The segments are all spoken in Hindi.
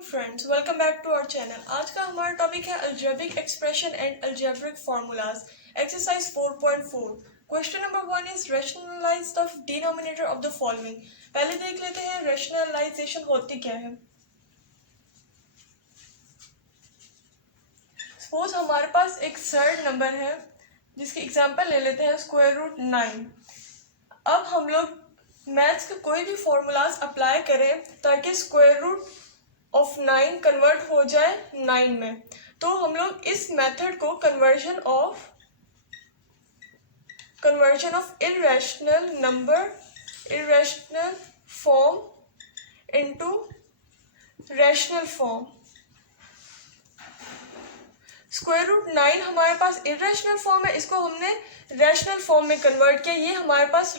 Friends, welcome back to our channel. आज का हमारा टॉपिक है algebraic expression and algebraic formulas. Exercise 4.4। Question number 1 is rationalise the denominator of the following. पहले देख लेते हैं रैशनलाइजेशन होती क्या है। सपोज हमारे पास एक सर्ड नंबर है जिसकी एग्जांपल ले लेते हैं स्क्वायर रूट 9। अब हम लोग मैथ्स के कोई भी फॉर्मूलाज अप्लाई करें ताकि स्क्वायर रूट ऑफ 9 कन्वर्ट हो जाए 9 में, तो हम लोग इस मेथड को conversion of irrational number, irrational form into rational form. Square root 9 हमारे पास इरेशनल फॉर्म है, इसको हमने रैशनल फॉर्म में कन्वर्ट किया। ये हमारे पास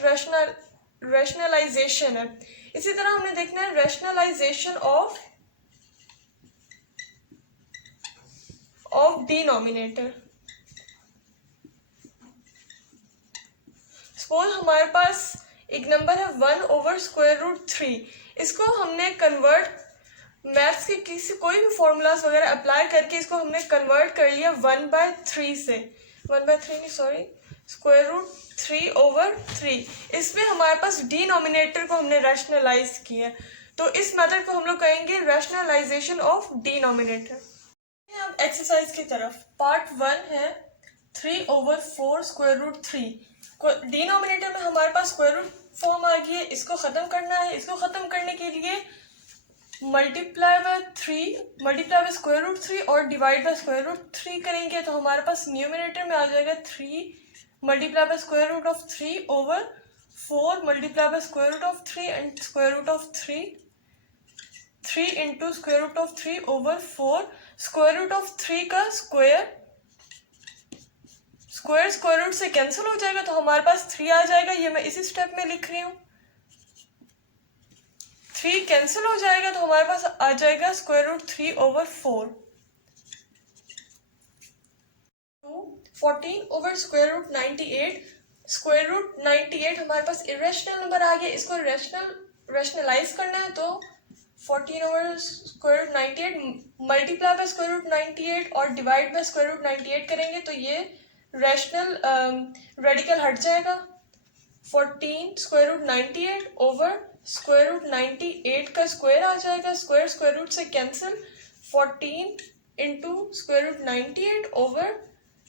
रैशनलाइजेशन है। इसी तरह हमने देखना है रैशनलाइजेशन ऑफ डिनोमिनेटर। सपोज हमारे पास एक नंबर है 1 ओवर स्क्वायर रूट 3। इसको हमने कन्वर्ट मैथ्स के किसी कोई भी फॉर्मूलाज वगैरह अप्लाई करके इसको हमने कन्वर्ट कर लिया 1/3 से, 1/3 नहीं सॉरी, स्क्वायर रूट 3 ओवर 3। इसमें हमारे पास डिनोमिनेटर को हमने रैशनलाइज किया, तो इस मेथड को हम लोग कहेंगे रैशनलाइजेशन ऑफ डिनोमिनेटर। अब एक्सरसाइज की तरफ। पार्ट 1 है 3 ओवर 4 स्क्वायर रूट 3। डिनोमिनेटर में हमारे पास स्क्वायर रूट फॉर्म आ गई है, इसको खत्म करना है। इसको खत्म करने के लिए मल्टीप्लाई बाय स्क्वायर रूट 3 और डिवाइड बाय स्क्वायर रूट 3 करेंगे, तो हमारे पास न्यूमिनेटर में आ जाएगा 3 multiply by square root of 3 over 4 multiply by square root of 3 and square root of 3 into square root of 3 over 4। Square root of 3 का स्क्वायर रूट से कैंसिल हो जाएगा, तो हमारे पास 3 आ जाएगा। ये मैं इसी स्टेप में लिख रही हूँ। 3 कैंसिल हो जाएगा तो हमारे पास आ जाएगा square root 3 over 4। 14 over square root 98। Square root 98 हमारे पास इरेशनल नंबर आ गया, इसको रैशनलाइज करना है, तो 14 over square root 98 multiply by square root 98 और डिवाइड बाय स्क्वायर रूट 98 करेंगे, तो ये रैशनल रेडिकल हट जाएगा। 14 square root 98 over square root 98 का स्क्वायर आ जाएगा, स्क्वायर रूट से cancel. 14 into square root 98 over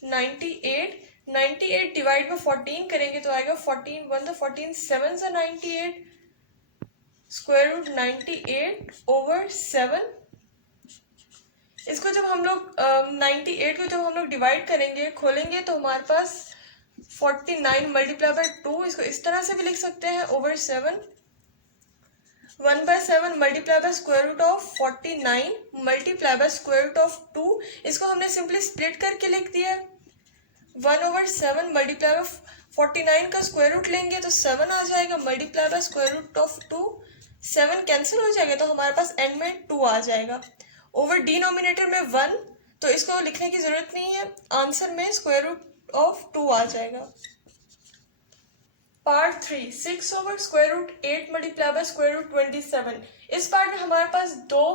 98 divide by 14 करेंगे तो आएगा 14 1 द 14 7 सा 98 स्क्वायर रूट 98 ओवर 7। इसको जब हम लोग 98 को जब हम लोग डिवाइड करेंगे, खोलेंगे, तो हमारे पास 49 मल्टीप्लाई बाय 2, इसको इस तरह से भी लिख सकते हैं, over 7। 1/7 multiply by square root of 49 multiply by square root of 2। इसको हमने सिंपली स्प्लिट करके लिख दिया। 1/7 मल्टीप्लाई बाय 49 का स्क्वायर रूट लेंगे तो 7 आ जाएगा, multiply by square root of 2। 7 cancel हो जाएगा तो हमारे पास एंड में 2 आ जाएगा। ओवर डिनोमिनेटर में 1, तो इसको लिखने की जरूरत नहीं है, आंसर में स्क्वायर रूट ऑफ 2 आ जाएगा। Part 3 6 over square root 8 multiply by square root 27। इस पार्ट में हमारे पास 2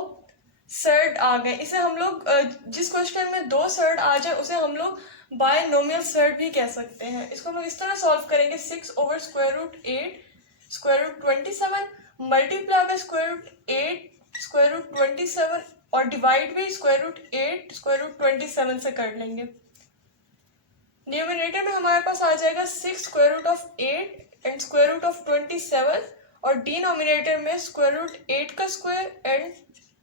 सर्ड आ गए। इसे हम लोग जिस क्वेश्चन में 2 सर्ड आ जाए उसे हम लोग बायनोमियल सर्ड भी कह सकते हैं। इसको हम लोग इस तरह सॉल्व करेंगे। 6 over square root 8 square root 27 multiply by square root 8 square root 27 और डिवाइड भी स्क्वायर रूट 8 स्क्वायर रूट 27 से कर लेंगे। न्यूमिनेटर में हमारे पास आ जाएगा 6 square root of 8 and square root of 27 और डिनोमिनेटर में स्क्वायर रूट 8 का स्क्वायर एंड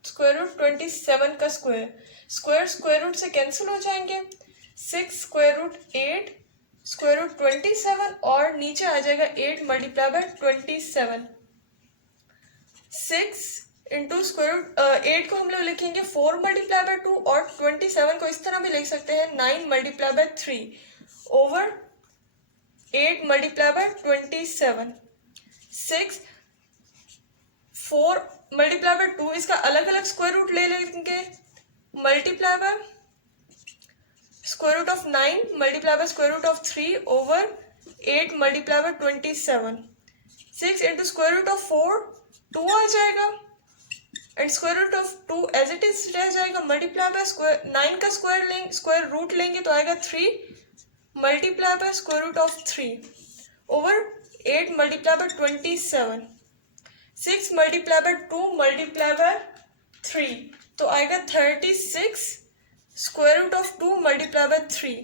स्क्वायर रूट 27 का स्क्वायर रूट से कैंसिल हो जाएंगे। 6 स्क्वायर रूट 8 स्क्वायर रूट 27 और नीचे आ जाएगा 8 multiply by 27। 6 into square root 8 को हम लोग लिखेंगे 4 मल्टीप्लाई बाय 2 और 27 को इस तरह भी लिख सकते हैं 9 multiply by 3 over 8 multiply by 27। 6 4 multiply by 2, इसका अलग अलग स्क्वायर रूट ले लेंगे, multiply by square root of 9 multiply by square root of 3 over 8 multiply by 27। 6 into square root of 4 2 आ जाएगा and square root of 2 as it is रह जाएगा, मल्टीप्लाई बाय स्क्वायर 9 का स्क्वायर लेंगे, स्क्वायर रूट लेंगे तो आएगा 3 multiply by square root of 3 over 8 multiply by 27, 6 multiply by 2 multiply by 3 तो आएगा 36 square root of 2 multiply by 3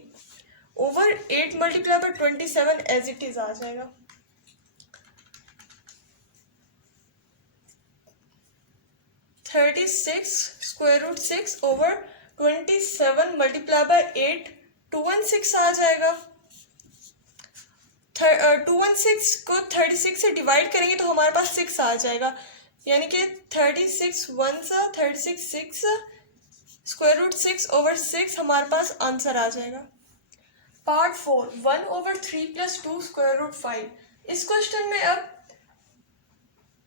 over 8 multiply by 27 as it is आ जाएगा। Thirty six square root 6 over 27 multiply by 8 216 आ जाएगा। 216 को 36 से डिवाइड करेंगे तो हमारे पास 6 आ जाएगा, यानी कि 36 1 सा 36 6 स्क्वायर रूट 6 ओवर 6 हमारे पास आंसर आ जाएगा। Part 4 1 over 3 plus 2 square root 5। इस क्वेश्चन में अब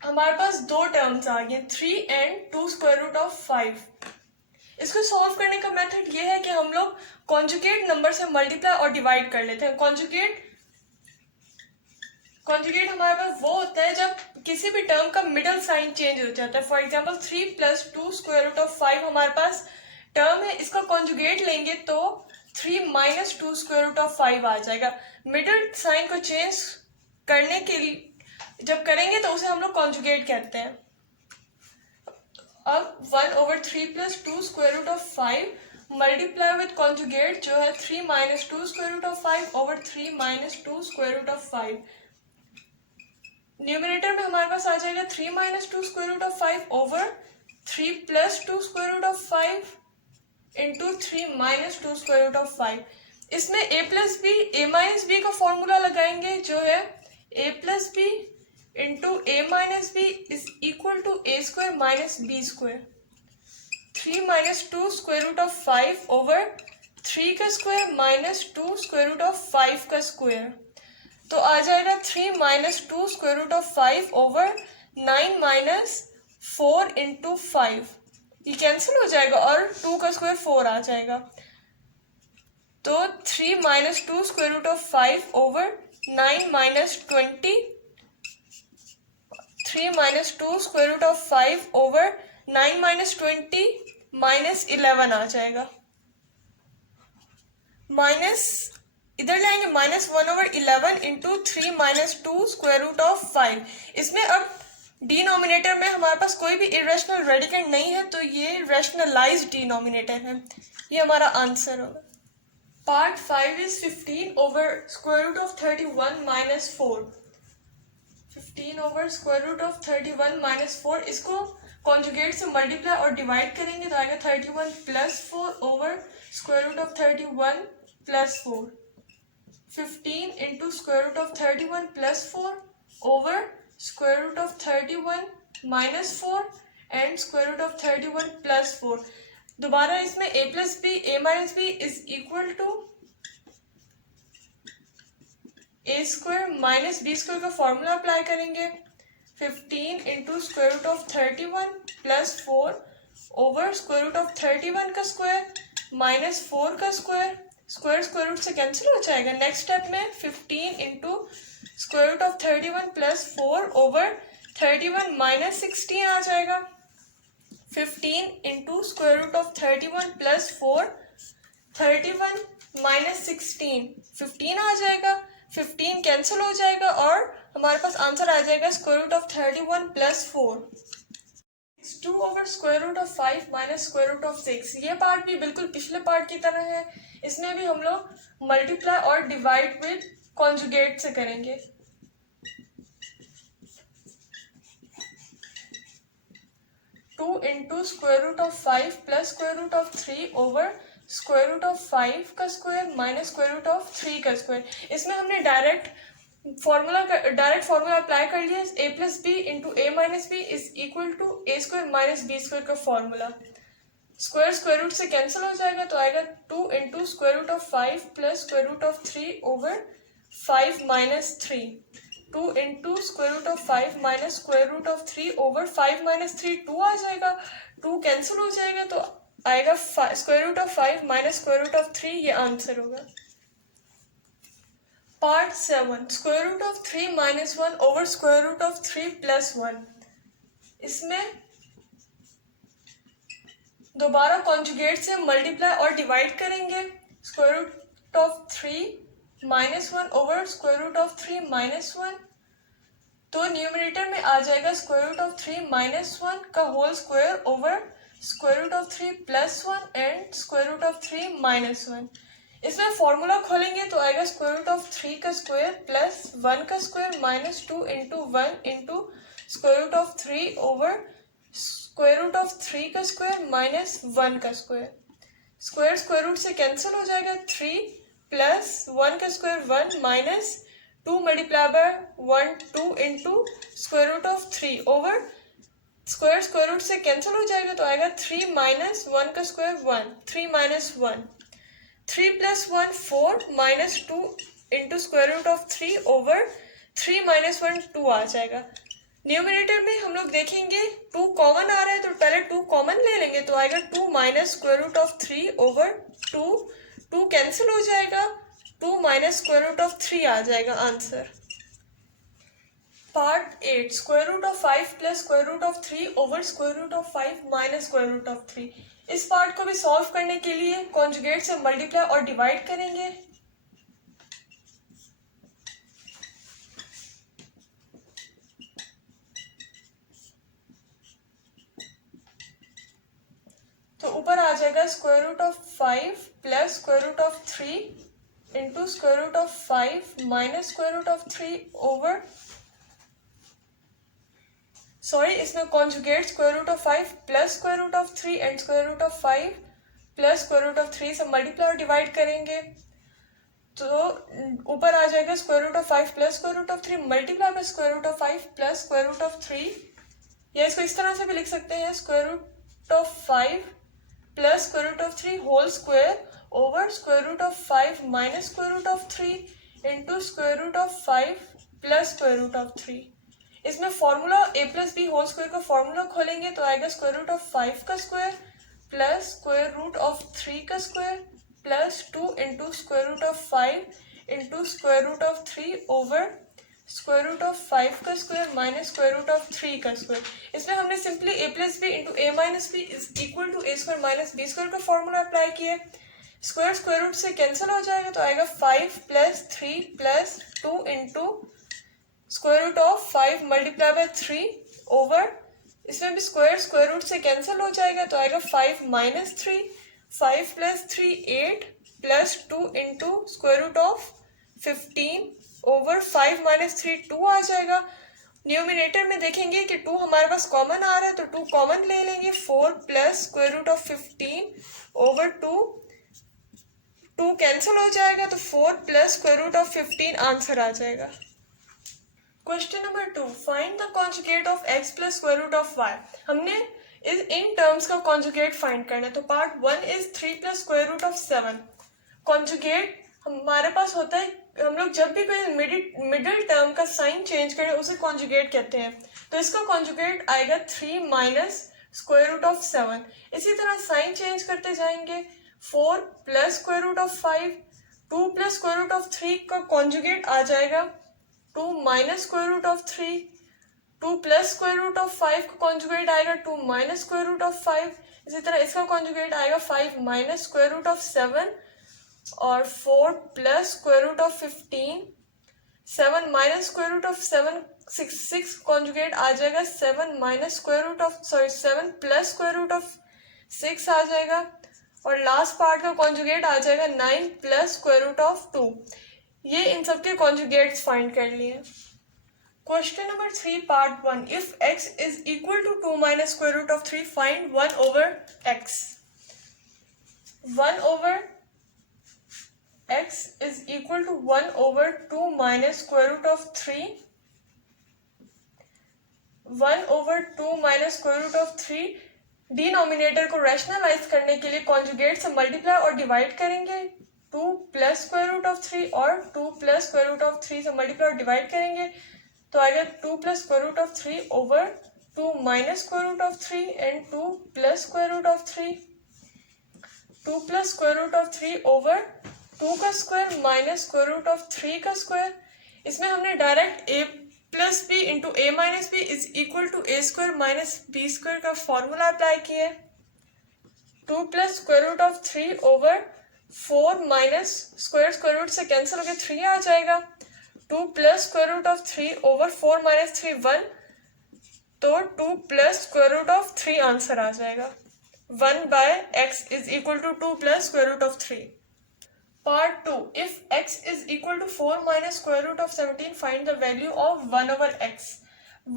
हमारे पास दो टर्म्स आ गए 3 एंड 2 स्क्वायर रूट ऑफ 5। इसको सॉल्व करने का मेथड ये है कि हम लोग कॉन्जुगेट नंबर से मल्टीप्लाई और डिवाइड कर लेते हैं। कॉन्जुगेट हमारे पास वो होता है जब किसी भी टर्म का मिडल साइन चेंज हो जाता है। For example 3 plus 2 square root of 5 हमारे पास टर्म है, इसका कॉन्जुगेट लेंगे तो 3 माइनस 2 स्क्वायर रूट ऑफ 5 आ जाएगा। मिडल साइन को चेंज करने के लिए जब करेंगे तो उसे हम लोग कॉन्जुगेट कहते हैं। अब 1 over 3 plus 2 square root of 5 multiply with conjugate जो है 3 minus 2 square root of 5 over 3 minus 2 square root of 5। Numerator में हमारे पास आ जाएगा 3 minus 2 square root of 5 over 3 plus 2 square root of 5 into 3 minus 2 square root of 5। इसमें a plus b a minus B का फॉर्मूला लगाएंगे जो है a plus B into a minus B is equal to a square minus B square. 3 minus 2 square root of 5 over 3 का square minus 2 square root of 5 का स्क्वायर तो आ जाएगा 3 minus 2 square root of 5 over 9 minus 4 into 5। ये कैंसिल हो जाएगा और 2 का स्क्वायर 4 आ जाएगा तो 3 minus 2 square root of 5 over 9 minus 20, 3 minus 2 square root of 5 over 9 minus 20 minus 11 आ जाएगा। माइनस इधर लाएंगे minus 1 over 11 into 3 minus 2 square root of 5। इसमें अब डिनोमिनेटर में हमारे पास कोई भी इरेशनल रेडिकेंड नहीं है तो ये रैशनलाइज्ड डिनोमिनेटर है, ये हमारा आंसर होगा। Part 5 is 15 over square root of 31 minus 4। 15 over square root of 31 minus 4 इसको कॉन्जुगेट से मल्टीप्लाई और डिवाइड करेंगे तो आएगा 31 plus 4 over square root of 31 plus 4। 15 into square root of 31 plus 4 over square root of 31 minus 4 and square root of 31 plus 4। दोबारा इसमें a plus b a minus B is equal to a square minus B square का फॉर्मूला अप्लाई करेंगे। 15 into square root of 31 plus 4 over square root of 31 का स्क्वायर माइनस 4 का स्क्वायर, स्क्वायर स्क्वायर रूट से कैंसिल हो जाएगा। नेक्स्ट स्टेप में 15 into square root of 31 plus 4 over 31 minus 16 आ जाएगा। 15 into square root of 31 plus 4 31 minus 16 15 आ जाएगा। 15 कैंसिल हो जाएगा और हमारे पास आंसर आ जाएगा square root of 31 plus 4। 2 over square root of 5 minus square root of 6। ये पार्ट भी बिल्कुल पिछले पार्ट की तरह है, इसमें भी हम लोग मल्टीप्लाई और डिवाइड विद कॉन्जुगेट से करेंगे। Two into square root of 5 plus square root of 3 over square root of 5 का square minus square root of 3 का स्क्वायर। इसमें हमने डायरेक्ट फॉर्मूला अप्लाई कर लिया। a plus B into A minus B is equal to A square minus B square का फॉर्मूला। स्क्वायर स्क्वायर रूट से कैंसिल हो जाएगा तो आएगा 2 into square root of 5 plus square root of 3 over 5 minus 3। 2 into square root of 5 minus square root of 3 over 5 minus 3 2 आ जाएगा। 2 कैंसिल हो जाएगा तो आएगा square root of 5 minus square root of 3, ये आंसर होगा। Part 7 square root of 3 minus 1 over square root of 3 plus 1। इसमें दोबारा कॉन्जुगेट से मल्टीप्लाई और डिवाइड करेंगे, square root of 3 minus 1 over square root of 3 minus 1, तो न्यूमरेटर में आ जाएगा स्क्वायर रूट ऑफ 3 माइनस 1 का whole square over square root of 3 plus 1 and square root of 3 minus 1। इसमें फॉर्मूला खोलेंगे तो आएगा स्क्वायर रूट ऑफ 3 का स्क्वायर प्लस 1 का square minus 2 into 1 into square root of 3 over square root of 3 का स्क्वायर माइनस 1 का स्क्वायर। स्क्वायर स्क्वायर रूट से कैंसिल हो जाएगा, 3 प्लस 1 का square 1 minus 2 multiply by 1 2 into square root of 3 over square square root से कैंसिल हो जाएगा तो आएगा 3 माइनस 1 का square 1, 3 minus 1, 3 plus 1 4 minus 2 into square root of 3 over 3 minus 1 2 आ जाएगा। न्यूमरेटर में हम लोग देखेंगे 2 कॉमन आ रहा है तो पहले 2 कॉमन ले लेंगे तो आएगा 2 minus square root of 3 over 2, 2 cancel हो जाएगा, 2 माइनस स्क्वायर रूट ऑफ 3 आ जाएगा answer. Part 8 square root of 5 plus square root of 3 over square root of 5 minus square root of 3। इस पार्ट को भी सॉल्व करने के लिए कॉन्जुगेट से मल्टीप्लाई और डिवाइड करेंगे। तो ऊपर आ जाएगा square root of 5 plus square root of 3 into square root of 5 minus square root of 3 over इसमें conjugate square root of 5 plus square root of 3 and square root of 5 plus square root of 3 से मल्टीप्लाई और डिवाइड करेंगे तो ऊपर आ जाएगा square root of 5 plus square root of 3 multiply by square root of 5 plus square root of 3, या इसको इस तरह से भी लिख सकते हैं square root of 5 plus square root of 3 whole square over square root of 5 minus square root of 3 into square root of 5 plus square root of 3। इसमें formula a plus B whole square का फॉर्मूला खोलेंगे तो आएगा स्क्वायर रूट ऑफ 5 का square plus square root of 3 का square plus 2 into square root of 5 into square root of 3 over square root of 5 का square minus square root of 3 का स्क्वायर। इसमें हमने simply a plus B into A minus B is equal to A square minus B square का फॉर्मूला अप्लाई किया। स्क्वायर स्क्वायर रूट से कैंसिल हो जाएगा तो आएगा 5 plus 3 plus 2 into square root of 5 multiply by 3 over, इसमें भी स्क्वायर स्क्वायर रूट से कैंसिल हो जाएगा तो आएगा 5 minus 3, 5 plus 3 8 plus 2 into square root of 15 over 5 minus 3 2 आ जाएगा। न्यूमिनेटर में देखेंगे कि 2 हमारे पास कॉमन आ रहा है तो 2 कॉमन ले लेंगे, 4 plus square root of 15 over 2, 2 cancel हो जाएगा तो 4 plus square root of 15 answer आ जाएगा। Question number 2, find the conjugate of x plus square root of y। हमने इन टर्म्स का कॉन्जुगेट फाइंड करना है तो part 1 is 3 plus square root of 7। Conjugate हमारे पास होता है, हम लोग जब भी कोई मिडिल टर्म का साइन चेंज करें उसे कॉन्जुगेट कहते हैं, तो इसका कॉन्जुगेट आएगा 3 माइनस स्क्वायर रूट ऑफ 7। इसी तरह साइन चेंज करते जाएंगे, 4 plus square root of 5, 2 plus square root of 3 का कॉन्जुगेट आ जाएगा 2 minus square root of 3, 2 plus square root of 5 का कॉन्जुगेट आएगा 2 माइनस स्क्वायर रूट ऑफ 5। इसी तरह इसका कॉन्जुगेट आएगा 5 माइनस स्क्वायर रूट ऑफ 7 और 4 plus square root of 15, 7 minus square root of 7 6 conjugate आ जाएगा 7 minus square root of 7 plus square root of 6 आ जाएगा, और लास्ट पार्ट का कॉन्जुगेट आ जाएगा 9 प्लस स्क्वायर रूट ऑफ 2। ये इन सब के कॉन्जुगेट्स फाइंड कर लिए। Question number 3 part 1, if x is equal to 2 minus square root of 3 find 1 over x। 1 over x is equal to 1 over 2 minus square root of 3, 1 over 2 minus square root of 3। Denominator को रैशनलाइज करने के लिए कॉन्जुगेट से मल्टीप्लाई और डिवाइड करेंगे, 2 प्लस स्क्वायर रूट ऑफ 3 और 2 प्लस स्क्वायर रूट ऑफ 3 से मल्टीप्लाई और डिवाइड करेंगे तो आएगा 2 plus square root of 3 over 2 minus square root of 3 and 2 plus square root of 3, 2 plus square root of 3 over 2 का square minus square root of 3 का स्क्वायर। इसमें हमने direct a plus B into A minus B is equal to A square minus B square का फॉर्मूला अप्लाई किया है। 2 plus square root of 3 over 4 minus square root से कैंसिल होकर 3 आ जाएगा. 2 plus square root of 3 over 4 minus 3 1, तो 2 plus square root of 3 answer आ जाएगा. 1 by x is equal to 2 plus square root of 3. Part 2. If x is equal to 4 minus square root of 17, find the value of 1 over x.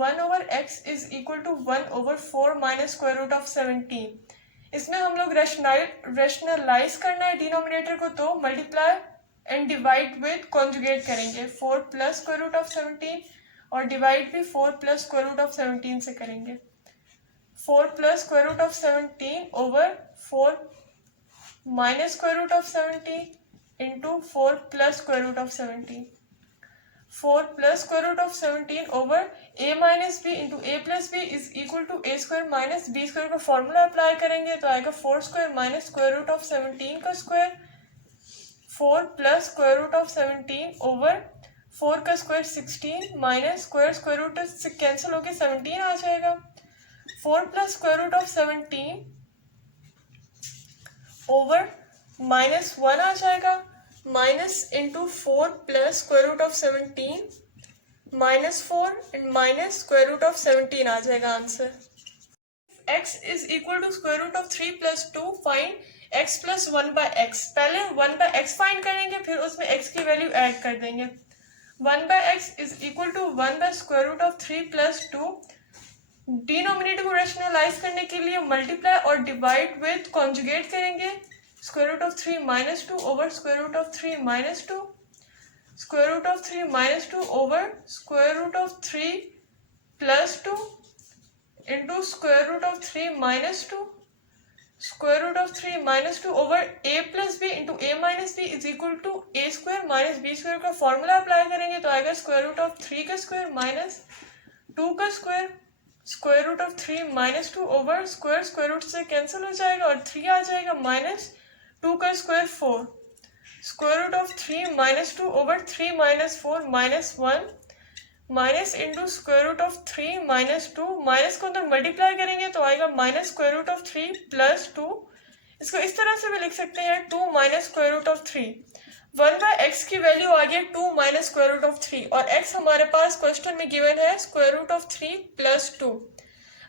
1 over x is equal to 1 over 4 minus square root of 17. इसमें हम लोग रेशनलाइज करना है डिनोमिनेटर को, तो multiply and divide with conjugate करेंगे. 4 प्लस स्क्वायर रूट ऑफ 17 और डिवाइड भी 4 प्लस स्क्वायर रूट ऑफ 17 से करेंगे. 4 plus square root of 17 over 4 minus square root of 17 into 4 plus square root of 17. 4 plus square root of 17 over a minus b into a plus b is equal to a square minus b square का फॉर्मूला अप्लाई करेंगे तो आएगा 4 square minus square root of 17 का square. 4 plus square root of 17 over 4 का स्क्वायर 16 माइनस स्क्वायर रूट से कैंसिल होकर 17 आ जाएगा. 4 plus square root of 17 over minus 1 आ जाएगा. Minus into 4 plus square root of 17 minus 4 and minus square root of 17 आ जाएगा answer. x is equal to square root of 3 plus 2, find x plus 1 by X. पहले 1 बाय एक्स फाइंड करेंगे, फिर उसमें x की वैल्यू ऐड कर देंगे. 1 by x is equal to 1 by square root of 3 plus 2. Denominator को रेशनलाइज करने के लिए मल्टीप्लाई और डिवाइड विद कॉन्जुगेट करेंगे. Square root of 3 minus 2 over square root of 3 minus 2. Square root of 3 minus 2 over square root of 3 plus 2 into square root of 3 minus 2. Square root of 3 minus 2 over a plus b into a minus b is equal to a square minus b square का फॉर्मूला अप्लाई करेंगे तो आएगा square root of 3 का स्क्वायर माइनस 2 का square. Square root of 3 minus 2 over square root से कैंसिल हो जाएगा और 3 आ जाएगा माइनस 2 का square 4. Square root of 3 minus 2 over 3 minus 4 minus 1 minus into square root of 3 minus 2. Minus को अंदर मल्टीप्लाई करेंगे तो आएगा minus square root of 3 plus 2. इसको इस तरह से भी लिख सकते हैं 2 minus square root of 3. 1 by X की वैल्यू आ गई 2 माइनस स्क्वायर रूट ऑफ 3 और x हमारे पास क्वेश्चन में गिवन है स्क्वायर रूट ऑफ 3 प्लस 2.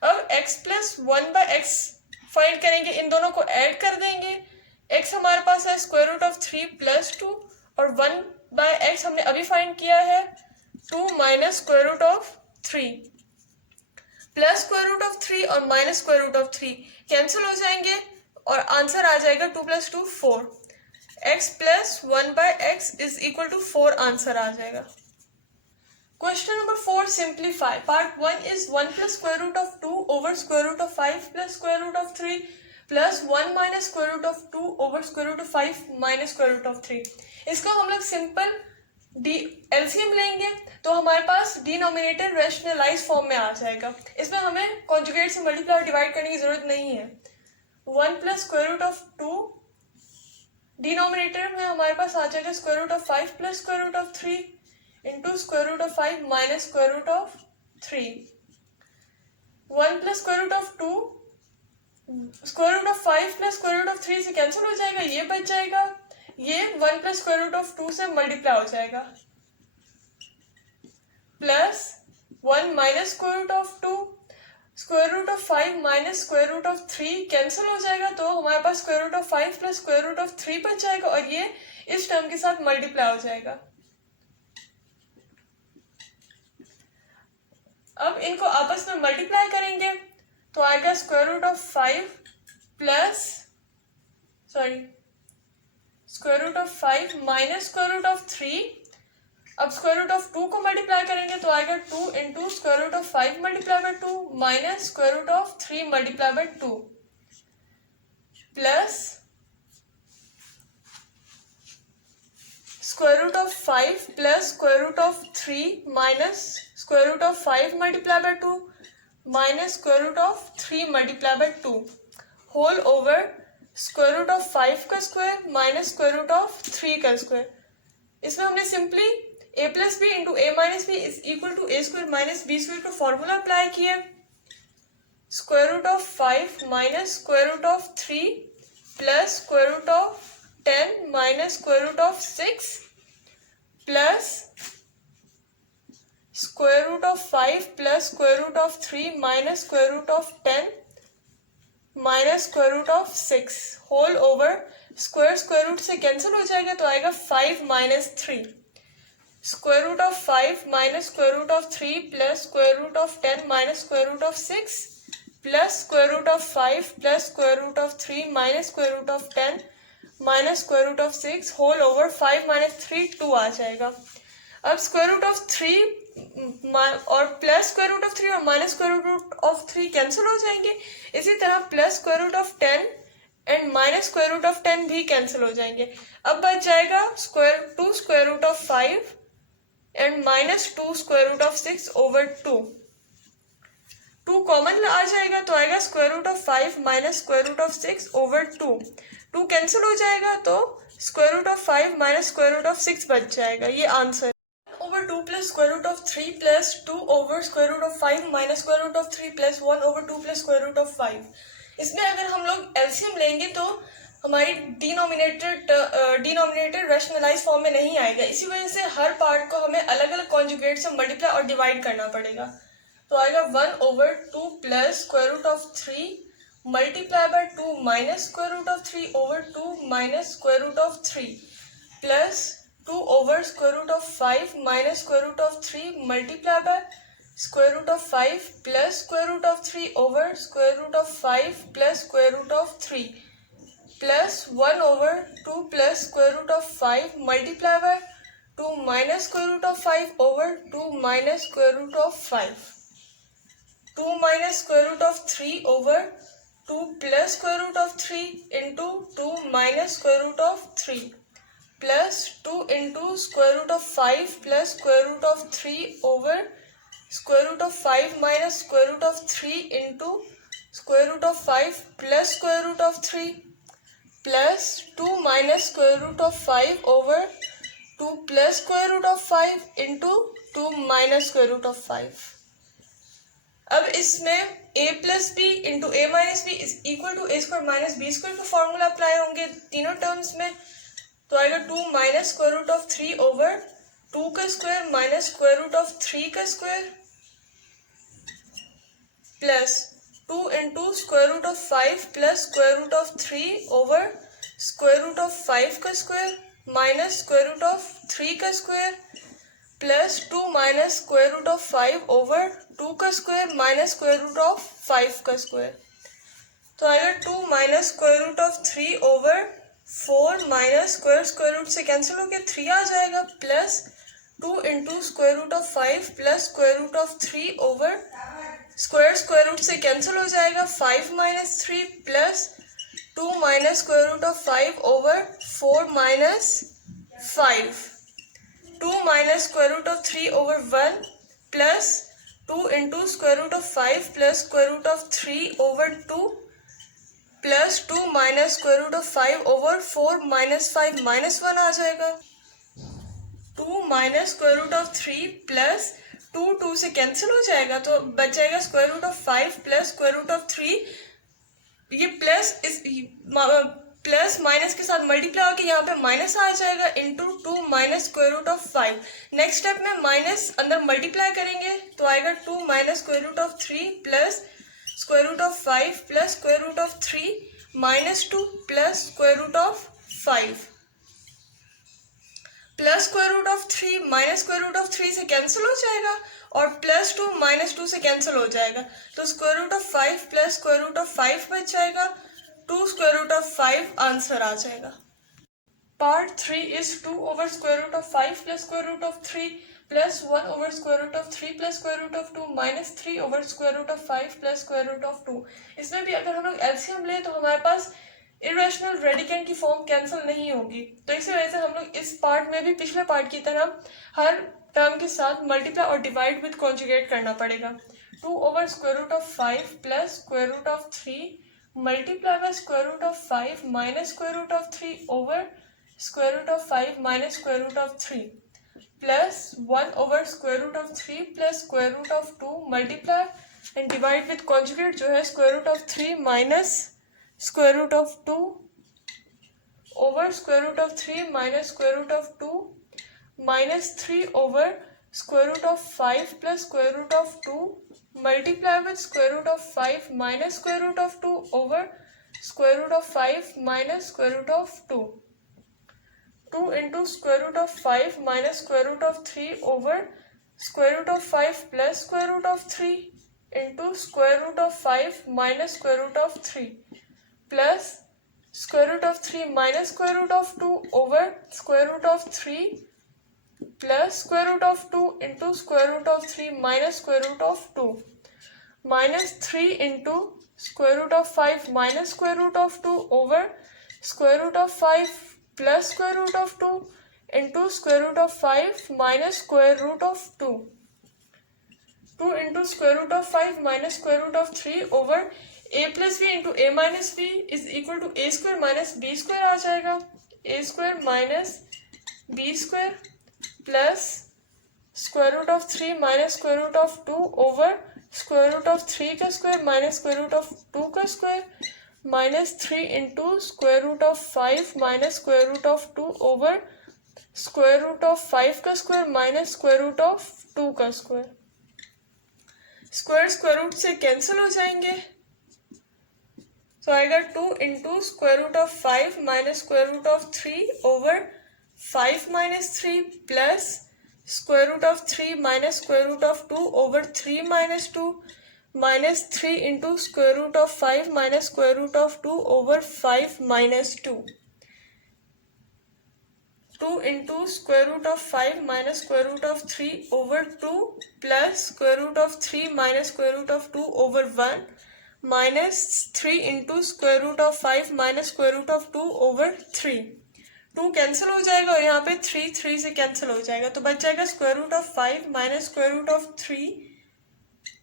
अब x plus 1 by X find करेंगे, इन दोनों को ऐड कर देंगे. x हमारे पास है स्क्वायर रूट ऑफ 3 प्लस 2 और 1 बाय एक्स हमने अभी फाइंड किया है 2 minus square root of 3. Plus square root of 3 और minus square root of 3 cancel हो जाएंगे और आंसर आ जाएगा 2 plus 2 4. x plus 1 by x is equal to 4 answer आ जाएगा. Question number 4, simplify. Part 1 is 1 plus square root of 2 over square root of 5 plus square root of 3 plus 1 minus square root of 2 over square root of 5 minus square root of 3. इसका हम लोग सिंपल एलसीएम लेंगे तो हमारे पास डिनोमिनेटर रेशनलाइज फॉर्म में आ जाएगा. इसमें हमें कॉन्जुगेट से मल्टीप्लाई और डिवाइड करने की जरूरत नहीं है. 1 plus square root of 2 denominator में हमारे पास आ जाएगा square root of 5 plus square root of 3 into square root of 5 minus square root of 3. 1 plus square root of 2 square root of 5 plus square root of 3 से कैंसिल हो जाएगा, ये बच जाएगा. ये 1 plus square root of 2 से मल्टीप्लाई हो जाएगा plus 1 minus square root of 2 square root of 5 minus square root of 3 cancel हो जाएगा तो हमारे पास square root of 5 plus square root of 3 बच जाएगा और ये इस टर्म के साथ मल्टीप्लाई हो जाएगा. अब इनको आपस में मल्टीप्लाई करेंगे तो आएगा square root of 5 plus square root of 5 minus square root of 3. अब स्क्वायर रूट ऑफ 2 को मल्टीप्लाई करेंगे तो आएगा 2 into square root of 5 multiply by 2 minus square root of 3 multiply by 2 plus square root of 5 plus square root of 3 minus square root of 5 multiply by 2 minus square root of 3 multiply by 2 whole over square root of 5 का square minus square root of 3 का स्क्वायर. इसमें हमने simply a plus B into A minus B is equal to A square minus B square का फॉर्मूला अप्लाई किया. square root of 5 minus square root of 3 plus square root of 10 minus square root of 6 plus square root of 5 plus square root of 3 minus square root of 10 minus square root of 6 whole over square root से कैंसिल हो जाएगा तो आएगा 5 minus 3 square root of 5 minus square root of 3 plus square root of 10 minus square root of 6 plus square root of 5 plus square root of 3 minus square root of 10 minus square root of 6 whole over 5 minus 3 2 आ जाएगा। अब square root of 3 और plus square root of 3 और minus square root of 3 cancel हो जाएंगे। इसी तरह plus square root of 10 and minus square root of 10 भी कैंसिल हो जाएंगे। अब बच जाएगा square root of 5 and minus 2 square root of 6 over 2 common आ जाएगा तो आएगा square root of 5 minus square root of 6 over 2 cancel हो जाएगा तो square root of 5 minus square root of 6 बच जाएगा। ये answer over 2 plus square root of 3 plus 2 over square root of 5 minus square root of 3 plus 1 over 2 plus square root of 5। इसमें अगर हम लोग एलसीएम लेंगे तो हमारी डिनोमिनेटर रैशनलाइज फॉर्म में नहीं आएगा। इसी वजह से हर पार्ट को हमें अलग अलग कॉन्जुगेट से मल्टीप्लाई और डिवाइड करना पड़ेगा। तो आएगा 1 over 2 plus square root of 3 multiply by 2 minus square root of 3 over 2 minus square root of 3 plus 2 over square root of 5 minus square root of 3 multiply by square root of 5 plus square root of 3 over square root of 5 plus square root of 3 plus 1 over 2 plus square root of 5 multiply by 2 minus square root of 5 over 2 minus square root of 5 2 minus square root of 3 over 2 plus square root of 3 into 2 minus square root of 3 plus 2 into square root of 5 plus square root of 3 over square root of 5 minus square root of 3 into square root of 5 plus square root of 3 plus 2 minus square root of 5 over 2 plus square root of 5 into 2 minus square root of 5। अब इसमें a plus b into a minus b is equal to a square minus b square का फॉर्मूला अप्लाई होंगे तीनों टर्म्स में। तो आएगा 2 minus square root of 3 over 2 का square minus square root of 3 का square plus 2 into square root of 5 plus square root of 3 over square root of 5 का square minus square root of 3 का square plus 2 minus square root of 5 over 2 का square minus square root of 5 का स्क्वायर। तो आएगा 2 minus square root of 3 over 4 minus square root से कैंसिल हो गया 3 आ जाएगा plus 2 into square root of 5 plus square root of 3 over square root से कैंसिल हो जाएगा 5 minus 3 plus 2 minus square root of 5 over 4 minus 5 2 minus square root of 3 over 1 plus 2 into square root of 5 plus square root of 3 over 2 plus 2 minus square root of 5 over 4 minus 5 minus 1 आ जाएगा 2 minus square root of 3 plus 2 से कैंसिल हो जाएगा तो बच जाएगा square root of 5 plus square root of 3। ये प्लस इस प्लस माइनस के साथ मल्टीप्लाई होकर यहाँ पे माइनस आ जाएगा into 2 minus square root of 5। Next step में माइनस अंदर मल्टीप्लाई करेंगे तो आएगा 2 minus square root of 3 plus square root of 5 plus square root of 3 minus 2 plus square root of 5 plus square root of 3 minus square root of 3 से कैंसिल हो जाएगा और प्लस 2 माइनस 2 से कैंसिल हो जाएगा तो square root of 5 plus square root of 5 बच जाएगा 2 स्क्वायर रूट ऑफ 5 आंसर आ जाएगा। Part 3 is 2 over square root of 5 plus square root of 3 plus 1 over square root of 3 plus square root of 2 minus 3 over square root of 5 plus square root of 2। इसमें भी अगर हम लोग एलसीएम लें तो हमारे पास इरेशनल रेडिकेंड की फॉर्म कैंसिल नहीं होगी। तो इसी वजह से हम लोग इस पार्ट में भी पिछले पार्ट की तरह हर टर्म के साथ मल्टीप्लाई और डिवाइड विद कॉन्जुगेट करना पड़ेगा। 2 over square root of 5 plus square root of 3 multiply by square root of 5 minus square root of 3 over square root of 5 minus square root of 3 plus 1 over square root of 3 plus square root of 2 multiply and divide with conjugate जो है square root of 3 minus square root of 2 over square root of 3 minus square root of 2 minus 3 over square root of 5 plus square root of 2 multiply with square root of 5 minus square root of 2 over square root of 5 minus square root of 2. 2 into square root of 5 minus square root of 3 over square root of 5 plus square root of 3 into square root of 5 minus square root of 3 plus square root of 3 minus square root of 2 over square root of 3 plus square root of 2 into square root of 3 minus square root of 2 minus 3 into square root of 5 minus square root of 2 over square root of 5 plus square root of 2 into square root of 5 minus square root of 2. 2 into square root of 5 minus square root of 3 over a plus b into a minus b is equal to a square minus b square आ जाएगा. a square minus b square plus square root of 3 minus square root of 2 over square root of 3 का square minus square root of 2 का square minus 3 into square root of 5 minus square root of 2 over square root of 5 का square minus square root of 2 का square. स्क्वायर रूट से कैंसिल हो जाएंगे तो आएगा 2 into square root of 5 minus square root of 3 over 5 minus 3 plus square root of 3 minus square root of 2 over 3 minus 2 minus 3 into square root of 5 minus square root of 2 over 5 minus 2. 2 into square root of 5 minus square root of 3 over 2 plus square root of 3 minus square root of 2 over 1 minus 3 into square root of 5 minus square root of 2 over 3. 2 cancel हो जाएगा और यहाँ पे 3 से कैंसिल हो जाएगा तो बच जाएगा square root of 5 minus square root of 3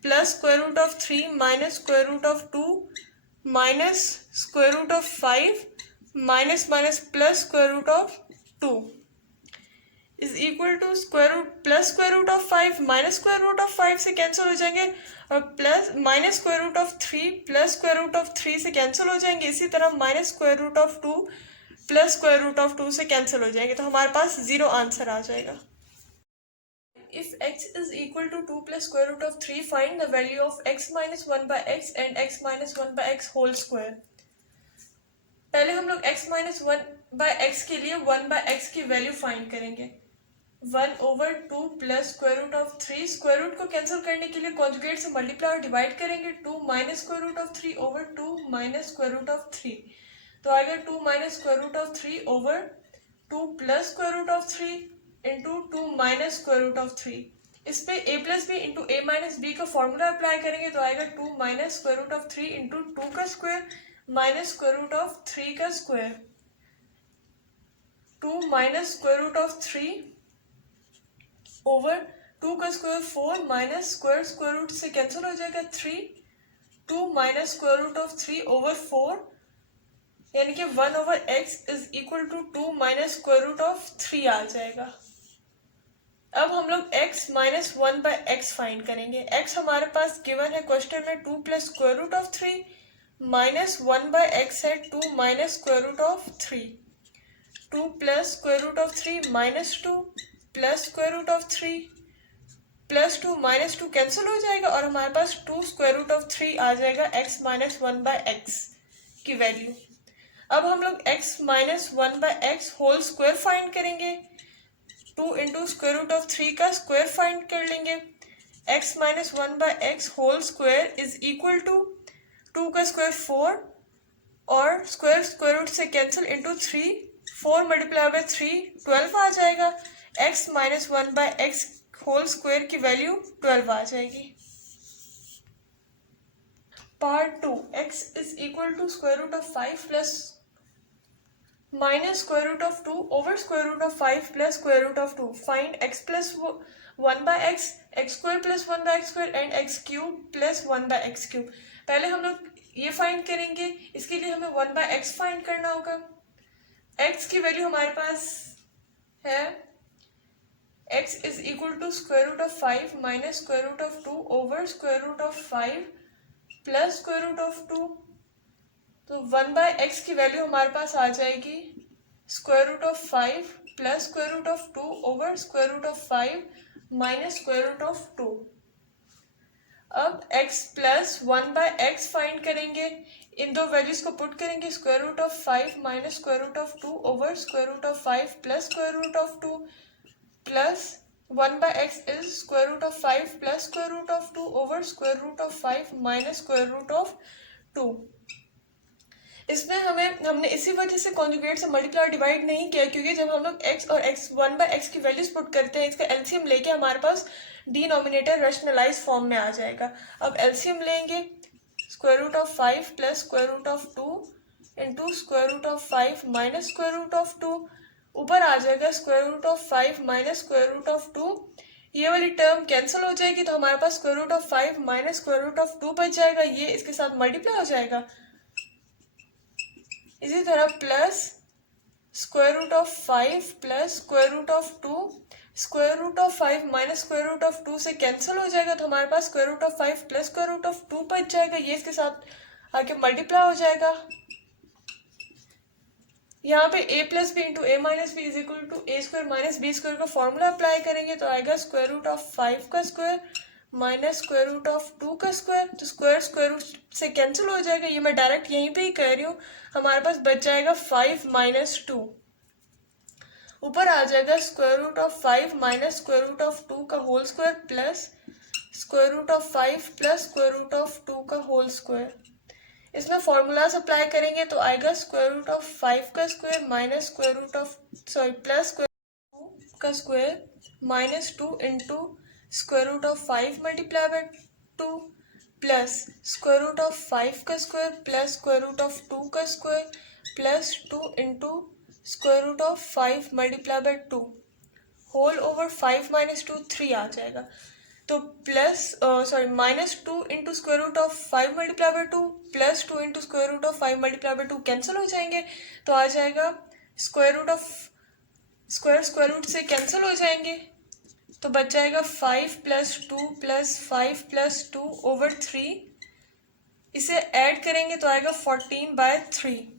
plus square root of 3 minus square root of 2 minus square root of 5 minus minus plus square root of 2 is equal to square root plus square root of 5 minus square root of 5 से कैंसिल हो जाएंगे और plus minus square root of 3 plus square root of 3 से कैंसिल हो जाएंगे. इसी तरह minus square root of 2 plus square root of 2 से कैंसिल हो जाएंगे तो हमारे पास 0 आंसर आ जाएगा. If x is equal to 2 plus square root of 3, find the value of x minus 1 by x and x minus 1 by x whole square. पहले हम लोग x minus 1 by x के लिए 1 by x की वैल्यू फाइंड करेंगे. 1 over 2 plus square root of 3 square root को कैंसिल करने के लिए कॉन्जुगेट से मल्टीप्लाई और डिवाइड करेंगे. 2 minus square root of 3 over 2 minus square root of 3 तो आएगा 2 minus square root of 3 over 2 plus square root of 3 into 2 minus square root of 3. इस पे a plus B into a minus B का फॉर्मूला अप्लाई करेंगे तो आएगा 2 minus square root of 3 into 2 का square minus square root of 3 का square. 2 minus square root of 3 over 2 का स्क्वायर 4 माइनस स्क्वायर रूट से कैंसिल हो जाएगा 3. 2 minus square root of 3 over 4 यानी कि 1 over x is equal to 2 minus square root of 3 आ जाएगा. अब हम लोग x minus 1 by X find करेंगे. x हमारे पास गिवन है क्वेश्चन में 2 plus square root of 3 minus 1 by x है 2 minus square root of 3. 2 plus square root of 3 minus 2 plus square root of 3 plus 2 minus 2 cancel हो जाएगा और हमारे पास 2 स्क्वायर रूट ऑफ 3 आ जाएगा x माइनस 1 बाय एक्स की वैल्यू. अब हम लोग x minus 1 by X whole square find करेंगे. 2 इंटू स्क्वायर रूट ऑफ 3 का स्क्वायर फाइंड कर लेंगे. x minus 1 by X whole square is equal to 2 का स्क्वायर 4 और स्क्वायर रूट से कैंसिल इंटू 3 4 मल्टीप्लाई बाय 3 12 आ जाएगा. x minus 1 by X whole square की वैल्यू 12 आ जाएगी. Part 2 x is equal to square root of 5 plus minus square root of 2 over square root of 5 plus square root of 2. Find x plus 1 by X X square plus 1 by X square and x cube plus 1 by X cube. पहले हम लोग ये फाइंड करेंगे. इसके लिए हमें 1 बाय एक्स फाइंड करना होगा. x की वैल्यू हमारे पास है x is equal to square root of 5 minus square root of 2 over square root of 5 plus square root of 2। तो 1/x की वैल्यू हमारे पास आ जाएगी square root of 5 plus square root of 2 over square root of 5 minus square root of 2। अब x प्लस 1/x फाइंड करेंगे, इन दो वैल्यूज को पुट करेंगे, square root of 5 minus square root of 2 over square root of 5 plus square root of 2 plus 1/x is square root of 5 plus square root of 2 over square root of 5 minus square root of 2। इसमें हमने इसी वजह से कॉन्जुगेट से मल्टीप्लाई डिवाइड नहीं किया, क्योंकि जब हम लोग x और x 1/x की वैल्यूज पुट करते हैं, इसका एलसीएम लेके हमारे पास डिनोमिनेटर रैशनलाइज फॉर्म में आ जाएगा। अब एलसीएम लेंगे, square root of 5 plus square root of 2 into square root of 5 minus square root of 2, ऊपर आ जाएगा square root of 5 minus square root of 2। ये वाली टर्म कैंसिल हो जाएगी, तो हमारे पास square root of 5 minus square root of 2 बच जाएगा, ये इसके साथ मल्टीप्लाई हो जाएगा। इसी तरह plus square root of 5 plus square root of 2, square root of 5 minus square root of 2 से कैंसिल हो जाएगा, तो हमारे पास square root of 5 plus square root of 2 बच जाएगा, ये इसके साथ आके मल्टीप्लाई हो जाएगा। यहाँ पे a plus B into A minus B is equal to A square minus B square का फॉर्मूला अप्लाई करेंगे, तो आएगा स्क्वायर रूट ऑफ 5 का square minus square root of 2 का स्क्वायर। तो स्क्वायर रूट से कैंसिल हो जाएगा, ये मैं डायरेक्ट यहीं पे ही कह रही हूँ। हमारे पास बच जाएगा 5 माइनस 2, ऊपर आ जाएगा square root of 5 minus square root of 2 का whole square plus square root of 5 plus square root of 2 का होल स्क्वायर। इसमें फॉर्मूलाज अप्लाई करेंगे, तो आएगा स्क्वायर रूट ऑफ 5 का square minus square root of plus square 2 का square minus 2 into square root of 5 multiply by 2 plus square root of 5 का square plus square root of 2 का square plus 2 into square root of 5 multiply by 2 whole over 5 minus 2 3 आ जाएगा। तो minus 2 into square root of 5 multiply by 2 plus 2 into square root of 5 multiply by 2 cancel हो जाएंगे, तो आ जाएगा स्क्वायर रूट से कैंसिल हो जाएंगे, तो बच जाएगा 5 प्लस 2 प्लस 5 प्लस 2 ओवर 3। इसे ऐड करेंगे तो आएगा 14/3।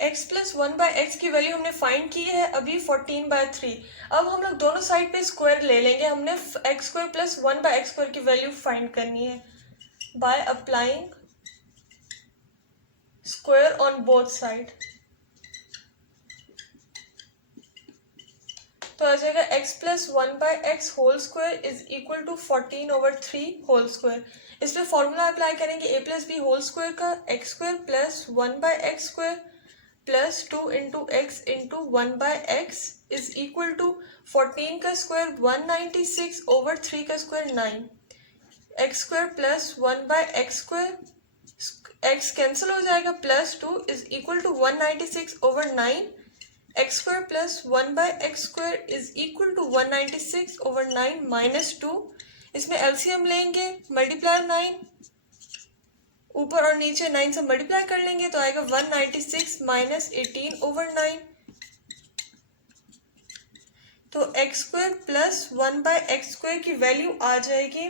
x प्लस 1/x की वैल्यू हमने फाइंड की है अभी 14/3। अब हम लोग दोनों साइड पे स्क्वायर ले लेंगे, हमने x square plus 1/x square की वैल्यू फाइंड करनी है by applying square on both side. तो आ जाएगा x plus 1/x whole square is equal to 14/3 whole square. इसमें फॉर्मूला अप्लाई करेंगे a plus B whole square का, x square plus 1/x square plus 2 into x into 1/x is equal to 14 का स्क्वायर 196 ओवर 3 का square 9, X square plus 1/x square, x cancel हो जाएगा, plus 2 is equal to 196 over 9, X square plus 1/x square is equal to 196 over 9 minus 2। इसमें एलसीएम लेंगे, मल्टीप्लाई 9, ऊपर और नीचे 9 से मल्टीप्लाई कर लेंगे, तो आएगा 196 माइनस 18 ओवर 9। तो X square plus 1/x square की वैल्यू आ जाएगी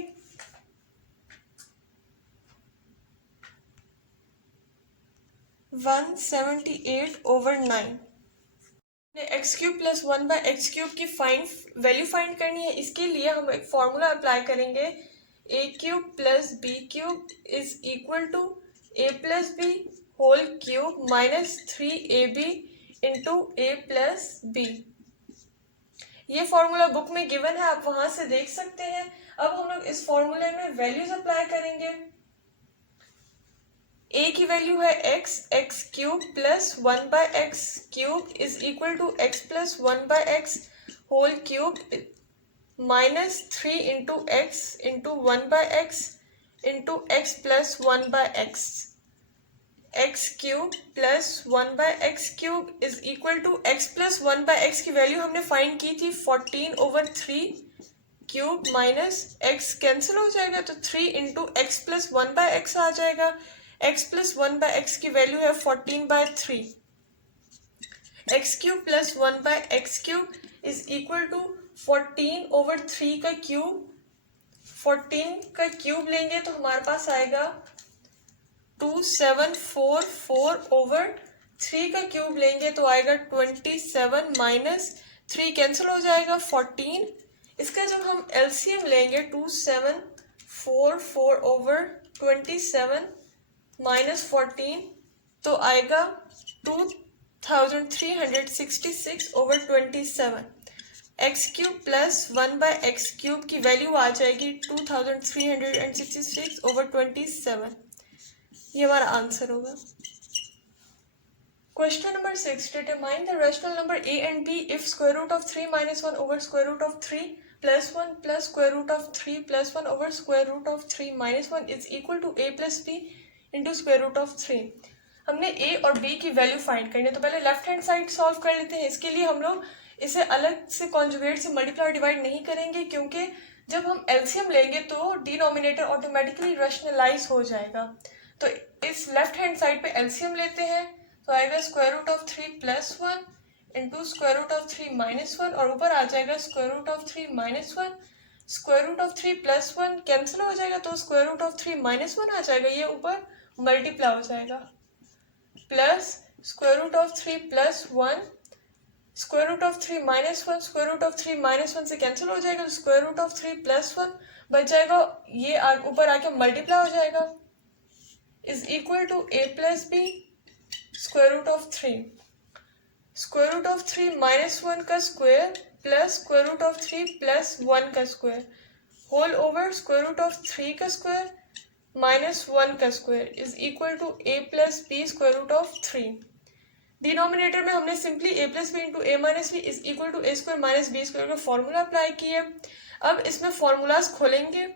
178 over 9। X cube plus 1/x cube की वैल्यू फाइंड करनी है। इसके लिए हम एक फॉर्मूला अप्लाई करेंगे, a cube plus B cube is equal to a plus B whole cube minus 3ab into a plus B. ये फॉर्मूला बुक में गिवन है, आप वहां से देख सकते हैं। अब हम लोग इस फॉर्मूले में वैल्यूज अप्लाई करेंगे। a की वैल्यू है x cube plus 1/x cube is equal to x plus 1/x whole cube minus 3 into x into 1/x into x plus 1/x। X cube plus 1/x cube is equal to x plus 1/x की वैल्यू हमने फाइंड की थी 14/3 क्यूब माइनस एक्स कैंसिल हो जाएगा, तो 3 इंटू एक्स प्लस 1/x आ जाएगा। x प्लस 1/x की वैल्यू है 14/3। X cube plus 1/x cube is equal to 14/3 का क्यूब, 14 का क्यूब लेंगे तो हमारे पास आएगा 2744/3 का क्यूब लेंगे तो आएगा 27 माइनस 3 कैंसिल हो जाएगा 14। इसका जब हम एलसीएम लेंगे 2744/27 माइनस 14 तो आएगा 2366/27। X cube plus 1/x cube की वैल्यू आ जाएगी 2366/27। ये हमारा आंसर होगा। Question number 6, determine the rational number a and b if square root of 3 minus 1 over square root of 3 plus 1 plus square root of 3 plus 1 over square root of 3 minus 1 is equal to a plus b into square root of 3। हमने a और b की वैल्यू फाइंड करनी है, तो पहले लेफ्ट हैंड साइड सॉल्व कर लेते हैं। इसके लिए हम लोग इसे अलग से कॉन्जुगेट से मल्टीप्लाई डिवाइड नहीं करेंगे, क्योंकि जब हम एलसीएम लेंगे तो डिनोमिनेटर ऑटोमेटिकली रैशनलाइज हो जाएगा। तो इस लेफ्ट हैंड साइड पे एलसीएम लेते हैं तो आएगा square root of 3 plus 1 into square root of 3 minus 1 और ऊपर आ जाएगा square root of 3 minus 1। Square root of 3 plus 1 cancel हो जाएगा तो स्क्वायर रूट ऑफ 3 माइनस 1 आ जाएगा, ये ऊपर मल्टीप्लाई हो जाएगा, plus square root of 3 plus 1 square root of 3 minus 1, square root of 3 minus 1 से कैंसिल हो जाएगा तो स्क्वायर रूट ऑफ 3 प्लस 1 बच जाएगा, ये ऊपर आके मल्टीप्लाई हो जाएगा, is equal to a plus B square root of 3। Square root of 3 minus 1 का square plus square root of 3 plus 1 का square whole over square root of 3 का स्क्वायर माइनस 1 का square is equal to a plus B square root of 3। Denominator में हमने simply a plus B into a minus B is equal to a square minus B square का फॉर्मूला अप्लाई किया। अब इसमें फॉर्मूलाज खोलेंगे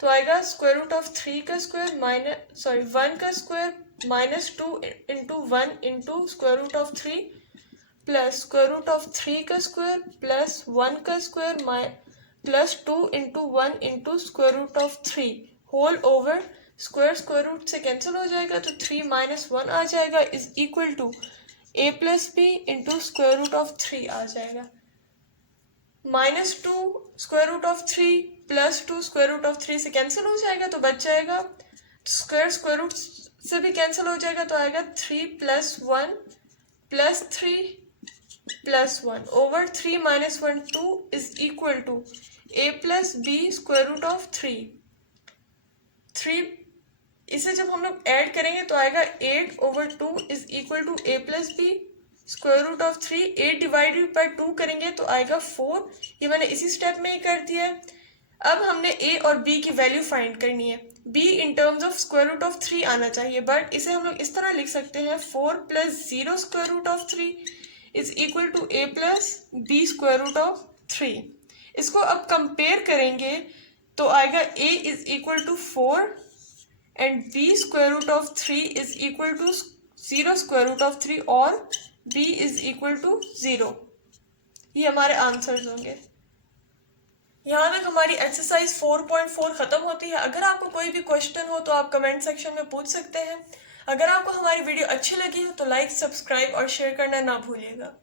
तो आएगा स्क्वायर रूट ऑफ 3 का स्क्वायर माइनस 1 का square minus 2 into 1 into square root of 3 plus square root of 3 का स्क्वायर प्लस 1 का square plus 2 into 1 into square root of 3 whole over square root से कैंसिल हो जाएगा तो 3 माइनस 1 आ जाएगा is equal to a plus B into square root of 3 आ जाएगा, minus 2 square root of 3 plus 2 square root of 3 से कैंसिल हो जाएगा तो बच जाएगा, स्क्वायर रूट से भी कैंसिल हो जाएगा तो आएगा 3 plus 1 plus 3 plus 1 over 3 minus 1 2 is equal to a plus B square root of 3। इसे जब हम लोग ऐड करेंगे तो आएगा 8/2 is equal to a plus B square root of 3। 8 divided by 2 करेंगे तो आएगा 4, ये मैंने इसी स्टेप में ही कर दिया है। अब हमने a और b की वैल्यू फाइंड करनी है। b in terms of square root of 3 आना चाहिए, बट इसे हम लोग इस तरह लिख सकते हैं 4 plus 0 square root of 3 is equal to a plus B square root of 3। इसको अब कंपेयर करेंगे तो आएगा a is equal to 4 and b square root of 3 is equal to 0 square root of 3 और b इज इक्वल टू 0। ये हमारे आंसर्स होंगे। यहाँ तक हमारी एक्सरसाइज 4.4 खत्म होती है। अगर आपको कोई भी क्वेश्चन हो तो आप कमेंट सेक्शन में पूछ सकते हैं। अगर आपको हमारी वीडियो अच्छी लगी हो तो लाइक, सब्सक्राइब और शेयर करना ना भूलिएगा।